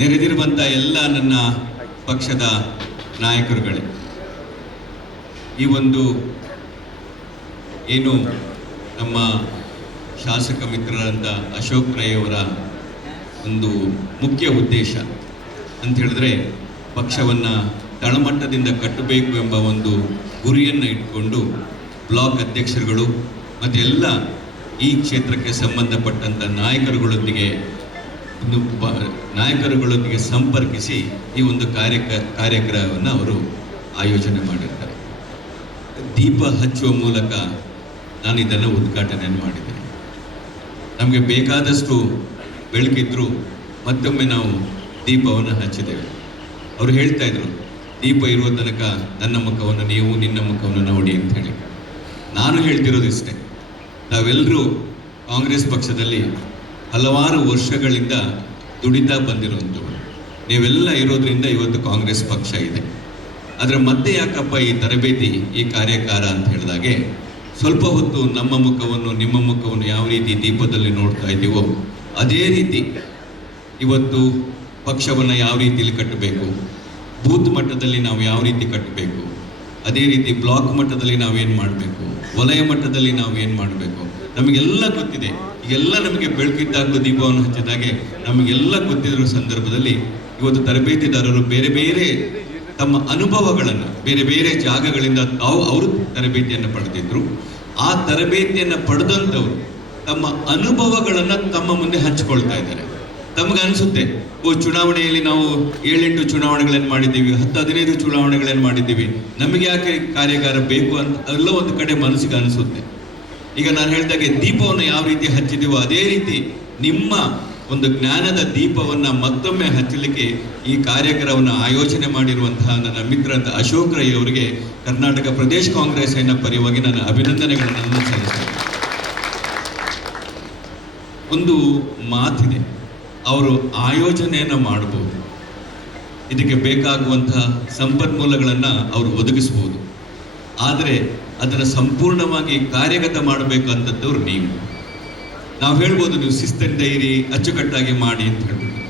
ನೆರೆದಿರುವಂಥ ಎಲ್ಲ ನನ್ನ ಪಕ್ಷದ ನಾಯಕರುಗಳೇ, ಈ ಒಂದು ಏನು ನಮ್ಮ ಶಾಸಕ ಮಿತ್ರರಾದಂಥ ಅಶೋಕ್ ರೈ ಅವರ ಒಂದು ಮುಖ್ಯ ಉದ್ದೇಶ ಅಂತ ಹೇಳಿದ್ರೆ ಪಕ್ಷವನ್ನು ತಳಮಟ್ಟದಿಂದ ಕಟ್ಟಬೇಕು ಎಂಬ ಒಂದು ಗುರಿಯನ್ನು ಇಟ್ಕೊಂಡು ಬ್ಲಾಕ್ ಅಧ್ಯಕ್ಷರುಗಳು ಮತ್ತು ಎಲ್ಲ ಈ ಕ್ಷೇತ್ರಕ್ಕೆ ಸಂಬಂಧಪಟ್ಟಂಥ ನಾಯಕರುಗಳೊಂದಿಗೆ ಸಂಪರ್ಕಿಸಿ ಈ ಒಂದು ಕಾರ್ಯಕ್ರಮವನ್ನು ಅವರು ಆಯೋಜನೆ ಮಾಡಿರ್ತಾರೆ. ದೀಪ ಹಚ್ಚುವ ಮೂಲಕ ನಾನು ಇದನ್ನು ಉದ್ಘಾಟನೆಯನ್ನು ಮಾಡಿದ್ದೇನೆ. ನಮಗೆ ಬೇಕಾದಷ್ಟು ಬೆಳಕಿದ್ರು ಮತ್ತೊಮ್ಮೆ ನಾವು ದೀಪವನ್ನು ಹಚ್ಚಿದ್ದೇವೆ. ಅವರು ಹೇಳ್ತಾ ಇದ್ರು, ದೀಪ ಇರುವ ತನಕ ನನ್ನ ಮುಖವನ್ನು ನೀವು, ನಿನ್ನ ಮುಖವನ್ನು ನೋಡಿ ಅಂತ ಹೇಳಿ. ನಾನು ಹೇಳ್ತಿರೋದು ಇಷ್ಟೇ, ನಾವೆಲ್ಲರೂ ಕಾಂಗ್ರೆಸ್ ಪಕ್ಷದಲ್ಲಿ ಹಲವಾರು ವರ್ಷಗಳಿಂದ ದುಡಿತಾ ಬಂದಿರುವಂಥವ್ರು. ನೀವೆಲ್ಲ ಇರೋದ್ರಿಂದ ಇವತ್ತು ಕಾಂಗ್ರೆಸ್ ಪಕ್ಷ ಇದೆ. ಆದರೆ ಮತ್ತೆ ಯಾಕಪ್ಪ ಈ ತರಬೇತಿ, ಈ ಕಾರ್ಯಕಾರ ಅಂತ ಹೇಳಿದಾಗೆ ಸ್ವಲ್ಪ ಹೊತ್ತು ನಮ್ಮ ಮುಖವನ್ನು, ನಿಮ್ಮ ಮುಖವನ್ನು ಯಾವ ರೀತಿ ದೀಪದಲ್ಲಿ ನೋಡ್ತಾ ಇದ್ದೀವೋ ಅದೇ ರೀತಿ ಇವತ್ತು ಪಕ್ಷವನ್ನು ಯಾವ ರೀತಿಯಲ್ಲಿ ಕಟ್ಟಬೇಕು, ಬೂತ್ ಮಟ್ಟದಲ್ಲಿ ನಾವು ಯಾವ ರೀತಿ ಕಟ್ಟಬೇಕು, ಅದೇ ರೀತಿ ಬ್ಲಾಕ್ ಮಟ್ಟದಲ್ಲಿ ನಾವೇನು ಮಾಡಬೇಕು, ವಲಯ ಮಟ್ಟದಲ್ಲಿ ನಾವೇನು ಮಾಡಬೇಕು, ನಮಗೆಲ್ಲ ಗೊತ್ತಿದೆ. ಈಗೆಲ್ಲ ನಮಗೆ ಬೆಳಕಿದ್ದಾಗಲೂ ದೀಪವನ್ನು ಹಚ್ಚಿದಾಗೆ ನಮಗೆಲ್ಲ ಗೊತ್ತಿರೋ ಸಂದರ್ಭದಲ್ಲಿ ಇವತ್ತು ತರಬೇತಿದಾರರು ಬೇರೆ ಬೇರೆ ತಮ್ಮ ಅನುಭವಗಳನ್ನು ಬೇರೆ ಬೇರೆ ಜಾಗಗಳಿಂದ ಅವರು ತರಬೇತಿಯನ್ನು ಪಡೆದಿದ್ರು. ಆ ತರಬೇತಿಯನ್ನು ಪಡೆದಂಥವರು ತಮ್ಮ ಅನುಭವಗಳನ್ನು ತಮ್ಮ ಮುಂದೆ ಹಂಚಿಕೊಳ್ತಾ ಇದ್ದಾರೆ. ತಮಗೆ ಅನಿಸುತ್ತೆ, ಚುನಾವಣೆಯಲ್ಲಿ ನಾವು 7-8 ಚುನಾವಣೆಗಳನ್ನು ಮಾಡಿದ್ದೀವಿ, 10-15 ಚುನಾವಣೆಗಳನ್ನು ಮಾಡಿದ್ದೀವಿ, ನಮಗೆ ಯಾಕೆ ಕಾರ್ಯಾಗಾರ ಬೇಕು ಅಂತ ಎಲ್ಲ ಒಂದು ಕಡೆ ಮನಸ್ಸಿಗೆ ಅನಿಸುತ್ತೆ. ಈಗ ನಾನು ಹೇಳಿದಾಗೆ ದೀಪವನ್ನು ಯಾವ ರೀತಿ ಹಚ್ಚಿದ್ದೀವೋ ಅದೇ ರೀತಿ ನಿಮ್ಮ ಒಂದು ಜ್ಞಾನದ ದೀಪವನ್ನು ಮತ್ತೊಮ್ಮೆ ಹಚ್ಚಲಿಕ್ಕೆ ಈ ಕಾರ್ಯಕ್ರಮವನ್ನು ಆಯೋಜನೆ ಮಾಡಿರುವಂತಹ ನನ್ನ ಮಿತ್ರ ಅಶೋಕ್ ರೈ ಅವರಿಗೆ ಕರ್ನಾಟಕ ಪ್ರದೇಶ ಕಾಂಗ್ರೆಸ್ಸಿನ ಪರವಾಗಿ ನನ್ನ ಅಭಿನಂದನೆಗಳನ್ನು ಸಲ್ಲಿಸ್ತೇನೆ. ಒಂದು ಮಾತಿದೆ, ಅವರು ಆಯೋಜನೆಯನ್ನು ಮಾಡಬಹುದು, ಇದಕ್ಕೆ ಬೇಕಾಗುವಂತಹ ಸಂಪನ್ಮೂಲಗಳನ್ನು ಅವರು ಒದಗಿಸ್ಬೋದು, ಆದರೆ ಅದನ್ನು ಸಂಪೂರ್ಣವಾಗಿ ಕಾರ್ಯಗತ ಮಾಡಬೇಕಂತದ್ದವ್ರು ನೀವು. ನಾವು ಹೇಳ್ಬೋದು ನೀವು ಶಿಸ್ತನ್ನು ಇರಿ, ಅಚ್ಚುಕಟ್ಟಾಗಿ ಮಾಡಿ ಅಂತ ಹೇಳ್ಬಿಟ್ಟು,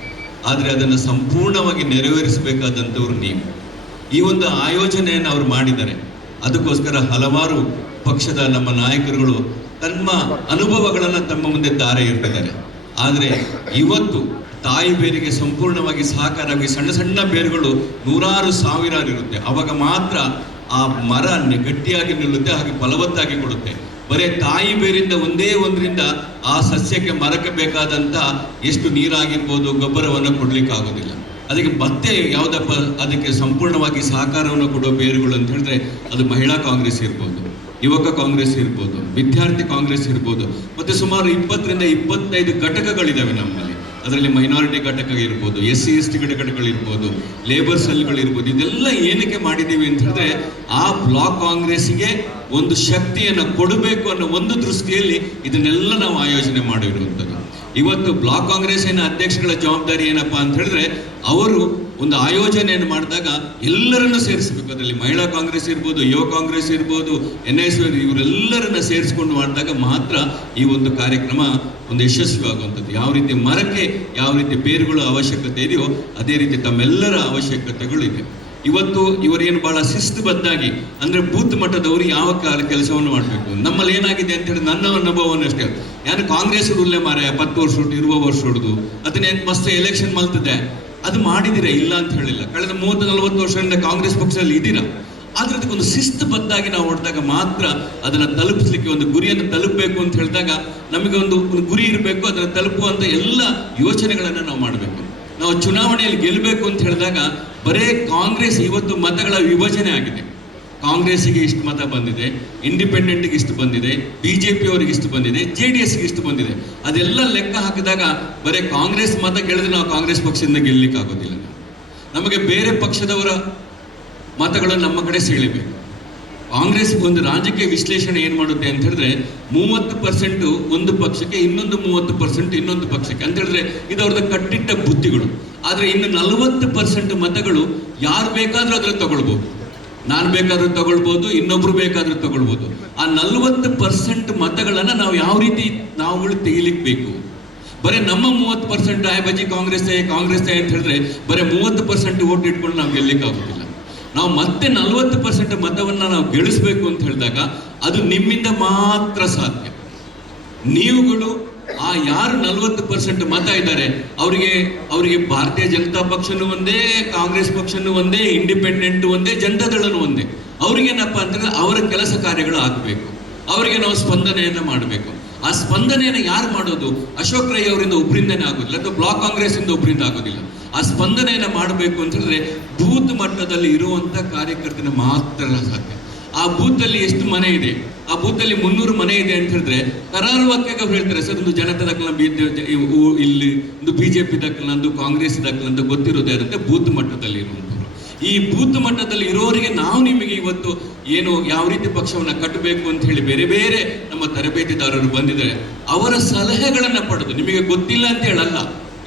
ಆದರೆ ಅದನ್ನು ಸಂಪೂರ್ಣವಾಗಿ ನೆರವೇರಿಸಬೇಕಾದಂಥವ್ರು ನೀವು. ಈ ಒಂದು ಆಯೋಜನೆಯನ್ನು ಅವರು ಮಾಡಿದ್ದಾರೆ. ಅದಕ್ಕೋಸ್ಕರ ಹಲವಾರು ಪಕ್ಷದ ನಮ್ಮ ನಾಯಕರುಗಳು ತಮ್ಮ ಅನುಭವಗಳನ್ನು ತಮ್ಮ ಮುಂದೆ ದಾರೆ ಇರ್ತಿದ್ದಾರೆ. ಆದರೆ ಇವತ್ತು ತಾಯಿ ಬೇರಿಗೆ ಸಂಪೂರ್ಣವಾಗಿ ಸಹಕಾರವಾಗಿ ಸಣ್ಣ ಸಣ್ಣ ಬೇರುಗಳು ನೂರಾರು ಸಾವಿರಾರು ಇರುತ್ತೆ. ಅವಾಗ ಮಾತ್ರ ಆ ಮರ ಗಟ್ಟಿಯಾಗಿ ನಿಲ್ಲುತ್ತೆ, ಹಾಗೆ ಫಲವತ್ತಾಗಿ ಕೊಡುತ್ತೆ. ಬರೀ ತಾಯಿ ಬೇರಿಂದ ಒಂದೇ ಒಂದರಿಂದ ಆ ಸಸ್ಯಕ್ಕೆ, ಮರಕ್ಕೆ ಬೇಕಾದಂಥ ಎಷ್ಟು ನೀರಾಗಿರ್ಬೋದು, ಗೊಬ್ಬರವನ್ನು ಕೊಡ್ಲಿಕ್ಕೆ ಆಗೋದಿಲ್ಲ. ಅದಕ್ಕೆ ಮತ್ತೆ ಯಾವುದಪ್ಪ ಅದಕ್ಕೆ ಸಂಪೂರ್ಣವಾಗಿ ಸಹಕಾರವನ್ನು ಕೊಡುವ ಬೇರುಗಳು ಅಂತ ಹೇಳಿದ್ರೆ ಅದು ಮಹಿಳಾ ಕಾಂಗ್ರೆಸ್ ಇರ್ಬೋದು, ಯುವಕ ಕಾಂಗ್ರೆಸ್ ಇರ್ಬೋದು, ವಿದ್ಯಾರ್ಥಿ ಕಾಂಗ್ರೆಸ್ ಇರ್ಬೋದು, ಮತ್ತು ಸುಮಾರು 20-25 ಘಟಕಗಳಿದ್ದಾವೆ ನಮ್ಮಲ್ಲಿ. ಅದರಲ್ಲಿ ಮೈನಾರಿಟಿ ಘಟಕ ಇರ್ಬೋದು, SC/ST ಘಟಕಗಳಿರ್ಬೋದು, ಲೇಬರ್ ಸೆಲ್ಗಳಿರ್ಬೋದು. ಇದೆಲ್ಲ ಏನಕ್ಕೆ ಮಾಡಿದ್ದೀವಿ ಅಂತ ಹೇಳಿದ್ರೆ ಆ ಬ್ಲಾಕ್ ಕಾಂಗ್ರೆಸ್ಸಿಗೆ ಒಂದು ಶಕ್ತಿಯನ್ನು ಕೊಡಬೇಕು ಅನ್ನೋ ಒಂದು ದೃಷ್ಟಿಯಲ್ಲಿ ಇದನ್ನೆಲ್ಲ ನಾವು ಆಯೋಜನೆ ಮಾಡಿರುವಂಥದ್ದು. ಇವತ್ತು ಬ್ಲಾಕ್ ಕಾಂಗ್ರೆಸ್ಸಿನ ಅಧ್ಯಕ್ಷಗಳ ಜವಾಬ್ದಾರಿ ಏನಪ್ಪಾ ಅಂತ ಹೇಳಿದ್ರೆ ಅವರು ಒಂದು ಆಯೋಜನೆಯನ್ನು ಮಾಡಿದಾಗ ಎಲ್ಲರನ್ನು ಸೇರಿಸಬೇಕು. ಅದರಲ್ಲಿ ಮಹಿಳಾ ಕಾಂಗ್ರೆಸ್ ಇರ್ಬೋದು, ಯುವ ಕಾಂಗ್ರೆಸ್ ಇರ್ಬೋದು, NIS ಇವರೆಲ್ಲರನ್ನ ಸೇರಿಸ್ಕೊಂಡು ಮಾಡಿದಾಗ ಮಾತ್ರ ಈ ಒಂದು ಕಾರ್ಯಕ್ರಮ ಒಂದು ಯಶಸ್ವಿಯಾಗುವಂಥದ್ದು. ಯಾವ ರೀತಿ ಮರಕ್ಕೆ ಯಾವ ರೀತಿ ಬೇರುಗಳ ಅವಶ್ಯಕತೆ ಇದೆಯೋ ಅದೇ ರೀತಿ ತಮ್ಮೆಲ್ಲರ ಅವಶ್ಯಕತೆಗಳು ಇದೆ. ಇವತ್ತು ಇವರೇನು ಬಹಳ ಶಿಸ್ತುಬದ್ಧಾಗಿ, ಅಂದರೆ ಬೂತ್ ಮಟ್ಟದವರು ಯಾವ ಕೆಲಸವನ್ನು ಮಾಡಬೇಕು. ನಮ್ಮಲ್ಲಿ ಏನಾಗಿದೆ ಅಂತ ಹೇಳಿ ನನ್ನ ಅನುಭವವನ್ನು ಅಷ್ಟೇ, ಯಾರು ಕಾಂಗ್ರೆಸ್ ಉಳ್ಳೆ ಮಾರ 10 ವರ್ಷ ಹೊಡ್ದು 20 ವರ್ಷ ಹೊಡೆದು ಅದನ್ನೇನು ಮಸ್ತ್ ಎಲೆಕ್ಷನ್ ಮಲ್ತದೆ, ಅದು ಮಾಡಿದಿರ ಇಲ್ಲ ಅಂತ ಹೇಳಿಲ್ಲ. ಕಳೆದ 30-40 ವರ್ಷದಿಂದ ಕಾಂಗ್ರೆಸ್ ಪಕ್ಷದಲ್ಲಿ ಇದ್ದೀರಾ. ಆದ್ರೆ ಅದಕ್ಕೊಂದು ಶಿಸ್ತುಬದ್ಧಾಗಿ ನಾವು ಹೊಡೆದಾಗ ಮಾತ್ರ ಅದನ್ನು ತಲುಪಿಸ್ಲಿಕ್ಕೆ, ಒಂದು ಗುರಿಯನ್ನು ತಲುಪಬೇಕು ಅಂತ ಹೇಳಿದಾಗ ನಮಗೆ ಒಂದು ಗುರಿ ಇರಬೇಕು. ಅದನ್ನು ತಲುಪುವಂಥ ಎಲ್ಲ ಯೋಚನೆಗಳನ್ನು ನಾವು ಮಾಡಬೇಕು. ನಾವು ಚುನಾವಣೆಯಲ್ಲಿ ಗೆಲ್ಲಬೇಕು ಅಂತ ಹೇಳಿದಾಗ ಬರೇ ಕಾಂಗ್ರೆಸ್ ಇವತ್ತು ಮತಗಳ ವಿಭಜನೆ ಆಗಿದೆ. ಕಾಂಗ್ರೆಸ್ಸಿಗೆ ಇಷ್ಟು ಮತ ಬಂದಿದೆ, ಇಂಡಿಪೆಂಡೆಂಟ್ಗೆ ಇಷ್ಟು ಬಂದಿದೆ, BJP ಅವರಿಗೆ ಇಷ್ಟು ಬಂದಿದೆ, JDSಗೆ ಇಷ್ಟು ಬಂದಿದೆ. ಅದೆಲ್ಲ ಲೆಕ್ಕ ಹಾಕಿದಾಗ ಬರೀ ಕಾಂಗ್ರೆಸ್ ಮತ ಗೆಳೆದ್ರೆ ನಾವು ಕಾಂಗ್ರೆಸ್ ಪಕ್ಷದಿಂದ ಗೆಲ್ಲಲಿಕ್ಕೆ ಆಗೋದಿಲ್ಲ. ನಮಗೆ ಬೇರೆ ಪಕ್ಷದವರ ಮತಗಳು ನಮ್ಮ ಕಡೆ ಸೆಳಿಬೇಕು. ಕಾಂಗ್ರೆಸ್ ಒಂದು ರಾಜಕೀಯ ವಿಶ್ಲೇಷಣೆ ಏನು ಮಾಡುತ್ತೆ ಅಂತ ಹೇಳಿದ್ರೆ 30% ಒಂದು ಪಕ್ಷಕ್ಕೆ, ಇನ್ನೊಂದು 30% ಇನ್ನೊಂದು ಪಕ್ಷಕ್ಕೆ ಅಂತ ಹೇಳಿದ್ರೆ ಇದು ಅವ್ರದ್ದು ಕಟ್ಟಿಟ್ಟ ಬುದ್ಧಿಗಳು. ಆದರೆ ಇನ್ನು 40% ಮತಗಳು ಯಾರು ಬೇಕಾದ್ರೂ ಅದ್ರಲ್ಲಿ ತಗೊಳ್ಬೋದು. ನಾನು ಬೇಕಾದ್ರೂ ತಗೊಳ್ಬೋದು, ಇನ್ನೊಬ್ರು ಬೇಕಾದ್ರೂ ತಗೊಳ್ಬೋದು. ಆ 40% ಮತಗಳನ್ನು ನಾವು ಯಾವ ರೀತಿ ನಾವುಗಳು ತೆಗಿಲಿಕ್ಕೆ ಬೇಕು. ಬರೀ ನಮ್ಮ 30% ರಾಯಬಾಜಿ ಕಾಂಗ್ರೆಸ್ ಅಂತ ಹೇಳಿದ್ರೆ ಬರೀ 30% ಓಟ್ ಇಟ್ಕೊಂಡು ನಾವು ಗೆಲ್ಲಿಕ್ಕಾಗೋದಿಲ್ಲ. ನಾವು ಮತ್ತೆ 40% ಮತವನ್ನ ನಾವು ಗಳಿಸ್ಬೇಕು ಅಂತ ಹೇಳಿದಾಗ ಅದು ನಿಮ್ಮಿಂದ ಮಾತ್ರ ಸಾಧ್ಯ. ನೀವುಗಳು ಆ ಯಾರು 40% ಮತ ಇದ್ದಾರೆ ಅವರಿಗೆ ಭಾರತೀಯ ಜನತಾ ಪಕ್ಷನೂ ಒಂದೇ, ಕಾಂಗ್ರೆಸ್ ಪಕ್ಷನೂ ಒಂದೇ, ಇಂಡಿಪೆಂಡೆಂಟ್ ಒಂದೇ, ಜನತಾದಳನೂ ಒಂದೇ. ಅವ್ರಿಗೇನಪ್ಪ ಅಂತಂದ್ರೆ ಅವರ ಕೆಲಸ ಕಾರ್ಯಗಳು ಆಗಬೇಕು, ಅವರಿಗೆ ನಾವು ಸ್ಪಂದನೆಯನ್ನ ಮಾಡಬೇಕು. ಆ ಸ್ಪಂದನೆಯನ್ನು ಯಾರು ಮಾಡೋದು? ಅಶೋಕ್ ರೈ ಅವರಿಂದ ಒಬ್ಬರಿಂದನೇ ಆಗೋದಿಲ್ಲ, ಅಥವಾ ಬ್ಲಾಕ್ ಕಾಂಗ್ರೆಸ್ ಇಂದ ಒಬ್ಬರಿಂದ ಆಗೋದಿಲ್ಲ. ಆ ಸ್ಪಂದನೆಯನ್ನು ಮಾಡಬೇಕು ಅಂತ ಹೇಳಿದ್ರೆ ಬೂತ್ ಮಟ್ಟದಲ್ಲಿ ಇರುವಂತ ಕಾರ್ಯಕರ್ತನ ಮಾತ್ರ ಸಾಧ್ಯ. ಆ ಬೂತ್ ಅಲ್ಲಿ ಎಷ್ಟು ಮನೆ ಇದೆ? ಆ ಬೂತ್ ಅಲ್ಲಿ 300 ಮನೆ ಇದೆ ಅಂತ ಹೇಳಿದ್ರೆ ಕರಾರುವಾಕ್ಯಾಗ ಹೇಳ್ತಾರೆ, ಸರ್ ಒಂದು ಜನತಾ ದಕ್ಕಲ ಇಲ್ಲಿ ಒಂದು ಬಿಜೆಪಿ ದಕ್ಕಲ, ಒಂದು ಕಾಂಗ್ರೆಸ್ ದಕ್ಕಲ ಅಂತ ಗೊತ್ತಿರೋದೇ ಆದಂತೆ ಬೂತ್ ಮಟ್ಟದಲ್ಲಿ ಇರುವಂತವ್ರು. ಈ ಬೂತ್ ಮಟ್ಟದಲ್ಲಿ ಇರೋರಿಗೆ ನಾವು ನಿಮಗೆ ಇವತ್ತು ಏನು ಯಾವ ರೀತಿ ಪಕ್ಷವನ್ನ ಕಟ್ಟಬೇಕು ಅಂತ ಹೇಳಿ ಬೇರೆ ಬೇರೆ ನಮ್ಮ ತರಬೇತಿದಾರರು ಬಂದಿದ್ದಾರೆ. ಅವರ ಸಲಹೆಗಳನ್ನ ಪಡೆದು, ನಿಮಗೆ ಗೊತ್ತಿಲ್ಲ ಅಂತ ಹೇಳಲ್ಲ,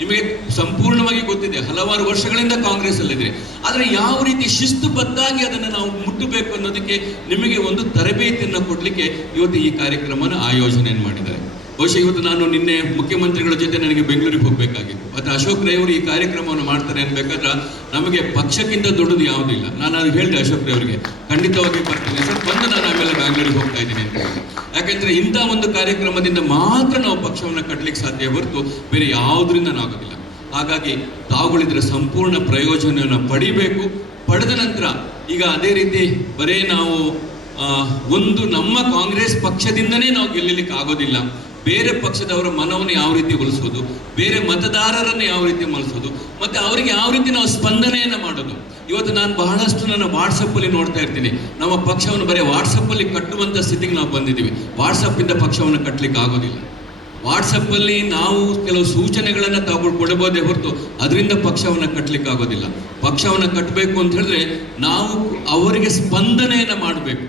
ನಿಮಗೆ ಸಂಪೂರ್ಣವಾಗಿ ಗೊತ್ತಿದೆ, ಹಲವಾರು ವರ್ಷಗಳಿಂದ ಕಾಂಗ್ರೆಸ್ ಅಲ್ಲಿದೆ, ಆದ್ರೆ ಯಾವ ರೀತಿ ಶಿಸ್ತುಬದ್ಧಾಗಿ ಅದನ್ನು ನಾವು ಮುಟ್ಟಬೇಕು ಅನ್ನೋದಕ್ಕೆ ನಿಮಗೆ ಒಂದು ತರಬೇತಿಯನ್ನು ಕೊಡ್ಲಿಕ್ಕೆ ಇವತ್ತು ಈ ಕಾರ್ಯಕ್ರಮನ ಆಯೋಜನೆಯನ್ನು ಮಾಡಿದ್ದಾರೆ. ಬಹುಶಃ ಇವತ್ತು ನಾನು ನಿನ್ನೆ ಮುಖ್ಯಮಂತ್ರಿಗಳ ಜೊತೆ ನನಗೆ ಬೆಂಗಳೂರಿಗೆ ಹೋಗ್ಬೇಕಾಗಿತ್ತು, ಮತ್ತೆ ಅಶೋಕ್ ರೈ ಅವರು ಈ ಕಾರ್ಯಕ್ರಮವನ್ನು ಮಾಡ್ತಾರೆ ಅನ್ಬೇಕಾದ್ರೆ ನಮಗೆ ಪಕ್ಷಕ್ಕಿಂತ ದೊಡ್ಡದು ಯಾವುದೂ ಇಲ್ಲ. ನಾನು ಅದು ಹೇಳಿದೆ ಅಶೋಕ್ ರೈ ಅವರಿಗೆ, ಖಂಡಿತವಾಗಿ ಬರ್ತೀನಿ ಸರ್, ಬಂದು ನಾನು ಆಮೇಲೆ ಬ್ಯಾಂಗ್ಳೂರಿಗೆ ಹೋಗ್ತಾ ಇದ್ದೀನಿ ಅಂತ ಹೇಳಿ. ಯಾಕೆಂದ್ರೆ ಇಂಥ ಒಂದು ಕಾರ್ಯಕ್ರಮದಿಂದ ಮಾತ್ರ ನಾವು ಪಕ್ಷವನ್ನು ಕಟ್ಟಲಿಕ್ಕೆ ಸಾಧ್ಯ ಹೊರತು ಬೇರೆ ಯಾವುದರಿಂದ ಆಗೋದಿಲ್ಲ. ಹಾಗಾಗಿ ತಾವುಗಳಿದ್ರೆ ಸಂಪೂರ್ಣ ಪ್ರಯೋಜನವನ್ನು ಪಡಿಬೇಕು. ಪಡೆದ ನಂತರ ಈಗ ಅದೇ ರೀತಿ ಬರೇ ನಾವು ಒಂದು ನಮ್ಮ ಕಾಂಗ್ರೆಸ್ ಪಕ್ಷದಿಂದನೇ ನಾವು ಗೆಲ್ಲಲಿಕ್ಕೆ ಆಗೋದಿಲ್ಲ. ಬೇರೆ ಪಕ್ಷದವರ ಮನವನ್ನು ಯಾವ ರೀತಿ ಒಲಿಸೋದು, ಬೇರೆ ಮತದಾರರನ್ನು ಯಾವ ರೀತಿ ಮಲಿಸೋದು, ಮತ್ತೆ ಅವರಿಗೆ ಯಾವ ರೀತಿ ನಾವು ಸ್ಪಂದನೆಯನ್ನು ಮಾಡೋದು. ಇವತ್ತು ನಾನು ಬಹಳಷ್ಟು ನನ್ನ ವಾಟ್ಸಪ್ ಅಲ್ಲಿ ನೋಡ್ತಾ ಇರ್ತೀನಿ, ನಮ್ಮ ಪಕ್ಷವನ್ನು ಬರೀ ವಾಟ್ಸಪ್ ಅಲ್ಲಿ ಕಟ್ಟುವಂತ ಸ್ಥಿತಿಗೆ ನಾವು ಬಂದಿದ್ದೀವಿ. ವಾಟ್ಸಪ್ ಇಂದ ಪಕ್ಷವನ್ನು ಕಟ್ಟಲಿಕ್ಕೆ ಆಗೋದಿಲ್ಲ. ವಾಟ್ಸಪ್ ಅಲ್ಲಿ ನಾವು ಕೆಲವು ಸೂಚನೆಗಳನ್ನ ಕೊಡಬಹುದೇ ಹೊರತು ಅದರಿಂದ ಪಕ್ಷವನ್ನು ಕಟ್ಟಲಿಕ್ಕೆ ಆಗೋದಿಲ್ಲ. ಪಕ್ಷವನ್ನು ಕಟ್ಟಬೇಕು ಅಂತ ಹೇಳಿದ್ರೆ ನಾವು ಅವರಿಗೆ ಸ್ಪಂದನೆಯನ್ನ ಮಾಡಬೇಕು.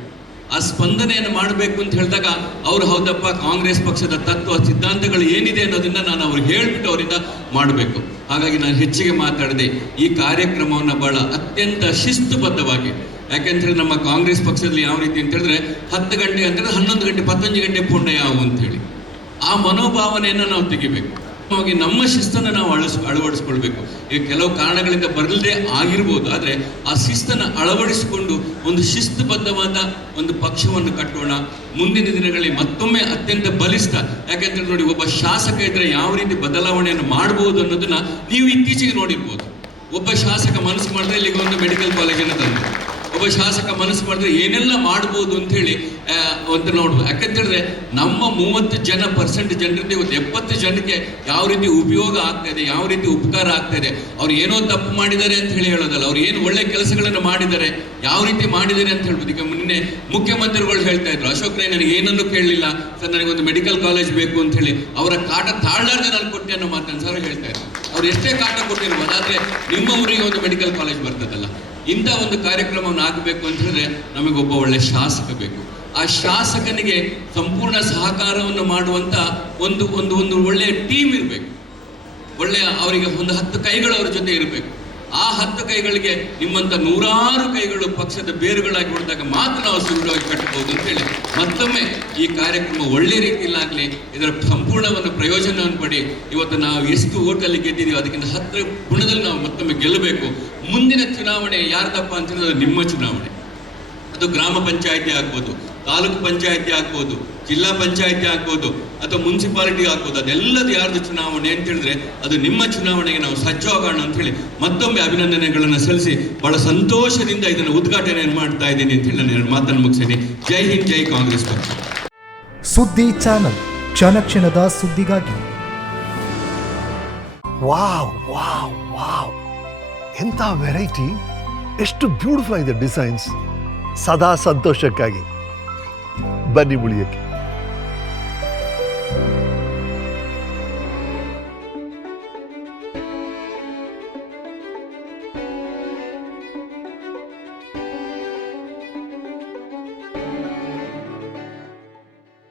ಆ ಸ್ಪಂದನೆಯನ್ನು ಮಾಡಬೇಕು ಅಂತ ಹೇಳಿದಾಗ ಅವ್ರು ಹೌದಪ್ಪ ಕಾಂಗ್ರೆಸ್ ಪಕ್ಷದ ತತ್ವ ಸಿದ್ಧಾಂತಗಳು ಏನಿದೆ ಅನ್ನೋದನ್ನ ನಾನು ಅವ್ರಿಗೆ ಹೇಳ್ಬಿಟ್ಟು ಅವರಿಂದ ಮಾಡಬೇಕು. ಹಾಗಾಗಿ ನಾನು ಹೆಚ್ಚಿಗೆ ಮಾತಾಡಿದೆ. ಈ ಕಾರ್ಯಕ್ರಮವನ್ನು ಬಹಳ ಅತ್ಯಂತ ಶಿಸ್ತುಬದ್ಧವಾಗಿ, ಯಾಕೆಂದ್ರೆ ನಮ್ಮ ಕಾಂಗ್ರೆಸ್ ಪಕ್ಷದಲ್ಲಿ ಯಾವ ರೀತಿ ಅಂತ ಹೇಳಿದ್ರೆ 10 ಗಂಟೆ ಅಂತಂದ್ರೆ 11 ಗಂಟೆ 11 ಗಂಟೆ ಪುಂಡ ಯಾವ ಅಂತ ಹೇಳಿ ಆ ಮನೋಭಾವನೆಯನ್ನು ನಾವು ತೆಗಿಬೇಕು. ನಮ್ಮ ಶಿಸ್ತನ್ನು ನಾವು ಅಳವಡಿಸ್ಕೊಳ್ಬೇಕು. ಈಗ ಕೆಲವು ಕಾರಣಗಳಿಂದ ಬರಲದೇ ಆಗಿರ್ಬೋದು, ಆದರೆ ಆ ಶಿಸ್ತನ್ನು ಅಳವಡಿಸಿಕೊಂಡು ಒಂದು ಶಿಸ್ತುಬದ್ಧವಾದ ಒಂದು ಪಕ್ಷವನ್ನು ಕಟ್ಟೋಣ. ಮುಂದಿನ ದಿನಗಳಲ್ಲಿ ಮತ್ತೊಮ್ಮೆ ಅತ್ಯಂತ ಬಲಿಷ್ಠ, ಯಾಕೆಂದ್ರೆ ನೋಡಿ, ಒಬ್ಬ ಶಾಸಕ ಇದ್ರೆ ಯಾವ ರೀತಿ ಬದಲಾವಣೆಯನ್ನು ಮಾಡಬಹುದು ಅನ್ನೋದನ್ನ ನೀವು ಇತ್ತೀಚೆಗೆ ನೋಡಿರ್ಬೋದು. ಒಬ್ಬ ಶಾಸಕ ಮನಸ್ಸು ಮಾಡಿದ್ರೆ ಇಲ್ಲಿಗೆ ಒಂದು ಮೆಡಿಕಲ್ ಕಾಲೇಜನ್ನು ತಂದು, ಒಬ್ಬ ಶಾಸಕ ಮನಸ್ಸು ಮಾಡಿದ್ರೆ ಏನೆಲ್ಲ ಮಾಡ್ಬೋದು ಅಂತ ಹೇಳಿ ಅಂತ ನೋಡ್ಬೋದು. ಯಾಕಂತೇಳಿದ್ರೆ ನಮ್ಮ 30% ಜನರಿಂದ ಇವತ್ತು 70 ಜನಕ್ಕೆ ಯಾವ ರೀತಿ ಉಪಯೋಗ ಆಗ್ತಾ ಇದೆ, ಯಾವ ರೀತಿ ಉಪಕಾರ ಆಗ್ತಾ ಇದೆ. ಅವ್ರು ಏನೋ ತಪ್ಪು ಮಾಡಿದ್ದಾರೆ ಅಂತ ಹೇಳಿ ಹೇಳೋದಲ್ಲ, ಅವ್ರು ಏನು ಒಳ್ಳೆ ಕೆಲಸಗಳನ್ನು ಮಾಡಿದ್ದಾರೆ, ಯಾವ ರೀತಿ ಮಾಡಿದ್ದಾರೆ ಅಂತ ಹೇಳ್ಬೋದು. ಈಗ ನಿನ್ನೆ ಮುಖ್ಯಮಂತ್ರಿಗಳು ಹೇಳ್ತಾ ಇದ್ರು, ಅಶೋಕ್ ರೈ ನನಗೆ ಏನನ್ನೂ ಕೇಳಲಿಲ್ಲ ಸರ್, ನನಗೊಂದು ಮೆಡಿಕಲ್ ಕಾಲೇಜ್ ಬೇಕು ಅಂತ ಹೇಳಿ ಅವರ ಕಾಟ ತಾಳಲಾರ್ದೆ ನಾನು ಕೊಟ್ಟೆ ಅನ್ನೋ ಮಾತನ್ನು ಸರ್ ಹೇಳ್ತಾ ಇದ್ರು. ಅವ್ರು ಎಷ್ಟೇ ಕಾಟ ಕೊಟ್ಟಿರ್ಬೋದು, ಆದ್ರೆ ನಿಮ್ಮ ಊರಿಗೆ ಒಂದು ಮೆಡಿಕಲ್ ಕಾಲೇಜ್ ಬರ್ತದಲ್ಲ. ಇಂಥ ಒಂದು ಕಾರ್ಯಕ್ರಮವನ್ನು ಆಗಬೇಕು ಅಂತ ಹೇಳಿದ್ರೆ ನಮಗೊಬ್ಬ ಒಳ್ಳೆ ಶಾಸಕ ಬೇಕು. ಆ ಶಾಸಕನಿಗೆ ಸಂಪೂರ್ಣ ಸಹಕಾರವನ್ನು ಮಾಡುವಂತ ಒಂದು ಒಂದು ಒಂದು ಒಳ್ಳೆಯ ಟೀಮ್ ಇರಬೇಕು. ಒಳ್ಳೆಯ ಅವರಿಗೆ ಒಂದು 10 ಕೈಗಳು ಅವರ ಜೊತೆ ಇರಬೇಕು. ಆ 10 ಕೈಗಳಿಗೆ ನಿಮ್ಮಂತ 100 ಕೈಗಳು ಪಕ್ಷದ ಬೇರುಗಳಾಗಿ ಹೊಡೆದಾಗ ಮಾತ್ರ ನಾವು ಸುಲಭವಾಗಿ ಕಟ್ಟಬಹುದು ಅಂತ ಹೇಳಿ ಮತ್ತೊಮ್ಮೆ ಈ ಕಾರ್ಯಕ್ರಮ ಒಳ್ಳೆ ರೀತಿಯಲ್ಲಾಗಲಿ, ಇದರ ಸಂಪೂರ್ಣವನ್ನು ಪ್ರಯೋಜನವನ್ನು ಪಡಿ. ಇವತ್ತು ನಾವು ಎಷ್ಟು ಓಟಲ್ಲಿ ಗೆದ್ದಿದ್ದೀವಿ ಅದಕ್ಕಿಂತ 10 ಗುಣದಲ್ಲಿ ನಾವು ಮತ್ತೊಮ್ಮೆ ಗೆಲ್ಲಬೇಕು. ಮುಂದಿನ ಚುನಾವಣೆ ಯಾರ್ದಪ್ಪ ಅಂತ ಹೇಳಿದ್ರೆ ನಿಮ್ಮ ಚುನಾವಣೆ. ಅದು ಗ್ರಾಮ ಪಂಚಾಯಿತಿ ಆಗ್ಬೋದು, ತಾಲೂಕು ಪಂಚಾಯಿತಿ ಆಗ್ಬೋದು, ಜಿಲ್ಲಾ ಪಂಚಾಯಿತಿ ಆಗ್ಬೋದು, ಅಥವಾ ಮುನ್ಸಿಪಾಲಿಟಿ ಆಗ್ಬೋದು. ಅದೆಲ್ಲದು ಯಾರ್ದು ಚುನಾವಣೆ ಅಂತ ಹೇಳಿದ್ರೆ ಅದು ನಿಮ್ಮ ಚುನಾವಣೆಗೆ ನಾವು ಸಜ್ಜಾಗೋಣ ಅಂತ ಹೇಳಿ ಮತ್ತೊಮ್ಮೆ ಅಭಿನಂದನೆಗಳನ್ನು ಸಲ್ಲಿಸಿ ಬಹಳ ಸಂತೋಷದಿಂದ ಇದನ್ನು ಉದ್ಘಾಟನೆಯನ್ನು ಮಾಡ್ತಾ ಇದ್ದೀನಿ ಅಂತ ಹೇಳಿ ನಾನು ಮಾತನ್ನು ಮುಗಿಸ್ತೀನಿ. ಜೈ ಹಿಂದ್, ಜೈ ಕಾಂಗ್ರೆಸ್ ಪಕ್ಷ. ಸುದ್ದಿ ಚಾನಲ್, ಕ್ಷಣ ಕ್ಷಣದ ಸುದ್ದಿಗಾಗಿ. ವಾವ್ ವಾವ್ ವಾವ್, ಎಂಥ ವೆರೈಟಿ, ಎಷ್ಟು ಬ್ಯೂಟಿಫುಲ್ ಆಗಿದೆ ಡಿಸೈನ್ಸ್. ಸದಾ ಸಂತೋಷಕ್ಕಾಗಿ ಬನ್ನಿ ಉಳಿಯಕ್ಕೆ.